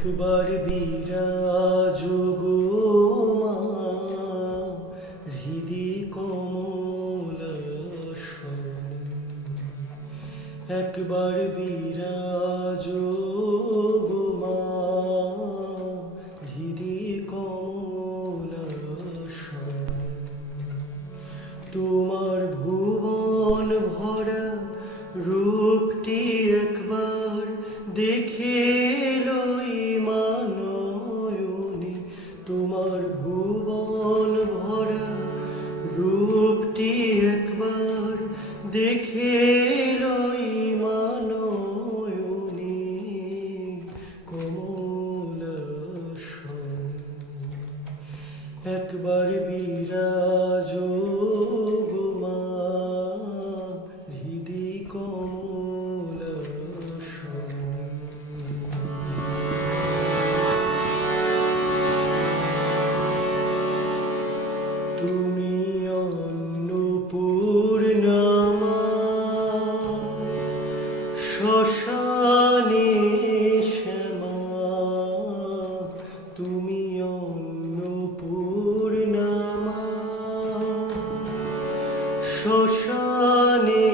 একবার বিরাজ গো মা হৃদি কমলাসনে, একবার বিরাজ গো মা হৃদি কমলাসনে। তোমার ভুবন ভরা রূপটি একবার দেখে লই মানয়নে, তোমার ভুবন ভরা রূপটি একবার দেখে লই মানয়নে কমলাসনে। একবার বিরাজ গো মা হৃদি কমলাসনে। তুমি অন্নপূর্ণা মা, শ্মশানে শ্যামা, তুমি অন্নপূর্ণা মা, শ্মশানে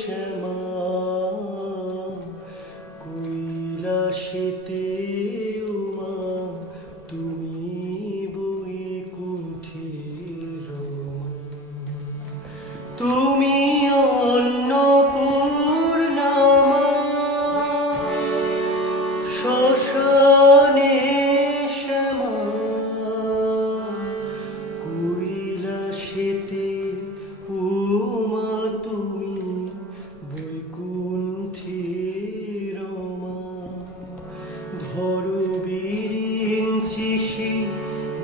শ্যামা, কৈলাসেতে উমা, তুমি বৈকুণ্ঠের রমা। তুমি অন্নপূর্ণা মা, শ্মশানে শ্যামা, কৈলাসেতে উমা, তুমি বৈকুণ্ঠের রমা। ধরো বিরিঞ্চি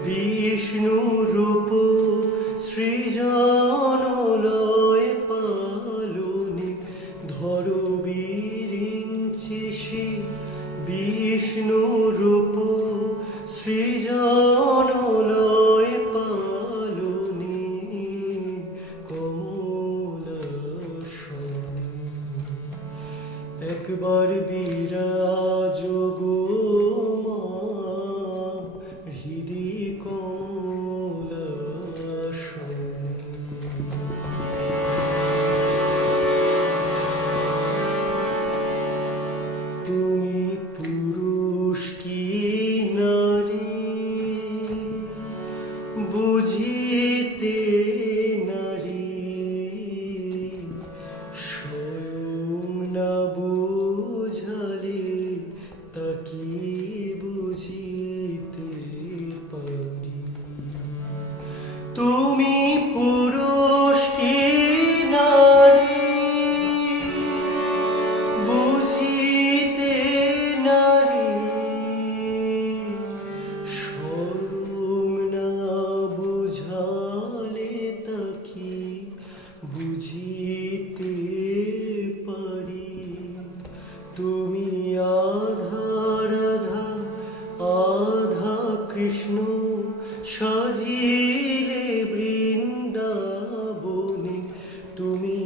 বিষ্ণু রূপ সৃজন লয় পালনে, ধরো বিরিঞ্চি বিষ্ণু রূপ সৃজন লয় পালনে কমলাসনে। একবার বিরাজ গো মা হৃদি কমলাসনে। তুমি পুরুষ কি নারী বুঝিতে নারী, স্বয়ং না বুঝালে তাকি বুঝিতে পারি। তুমি পুরুষ কি নারী বুঝিতে নারী, স্বয়ং না বুঝালে তাকি বুঝিতে পারি। তুমি আধা রাধা আধা কৃষ্ণ সাজিলে বৃন্দাবনে, তুমি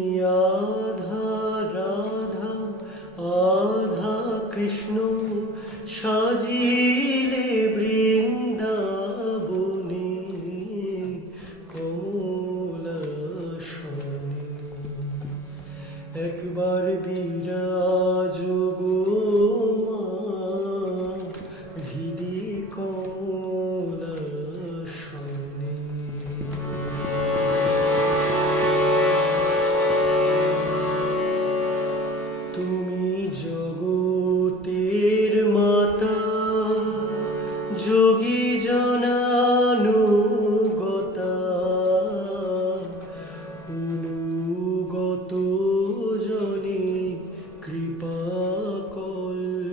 আধা রাধা আধা কৃষ্ণ সাজিলে বৃন্দাবনে কমলাসনে। একবার বিরাজ গো মা হৃদি কমলাসনে। তুমি জগতের মাতা যোগী জনানুগতা, অনুগত জনে কৃপা কল্পনা।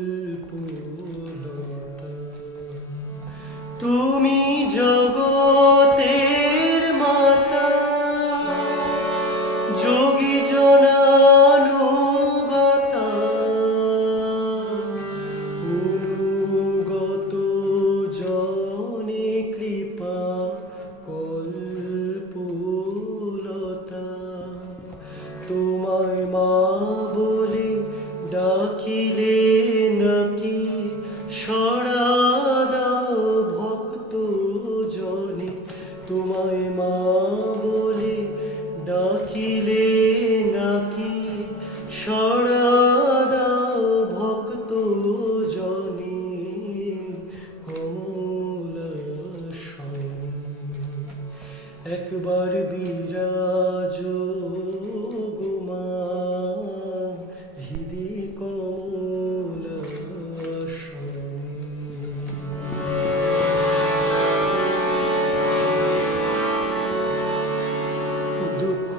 একবার বিরাজ গো মা হৃদি কমলাসনে। দুঃখ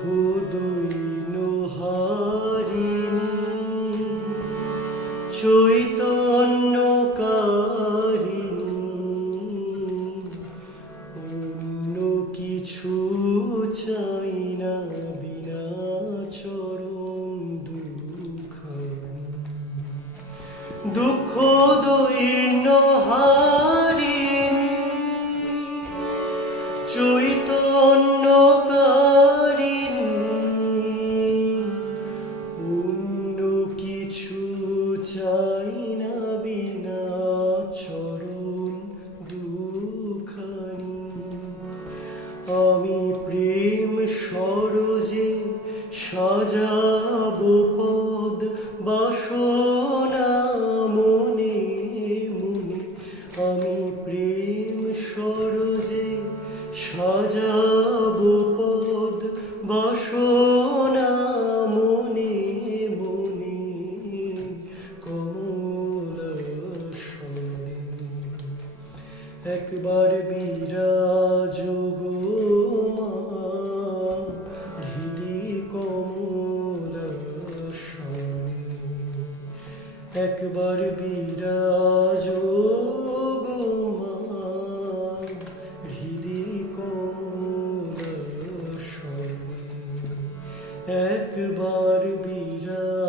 দৈন হারিণী চৈতন্যকারিণী, অন্য কিছু চাই না বিনা চরম দুঃখানি। দুঃখ দৈন হারিণী চৈতন্যকারিণী, অন্য কিছু চাই না বিনা চরণ দুঃখানি। আমি প্রেম সরোজে সাজাবো পদ বাসনা মনে মনে। আমি প্রেম সরোজে সাজাবো পদ বাসনা মনে মনে, কমলাসনে। একবার বিরাজ গো মা হৃদি কমলাসনে। একবার বিরাজ গো মা হৃদি কমলাসনে। একবার বিরাজ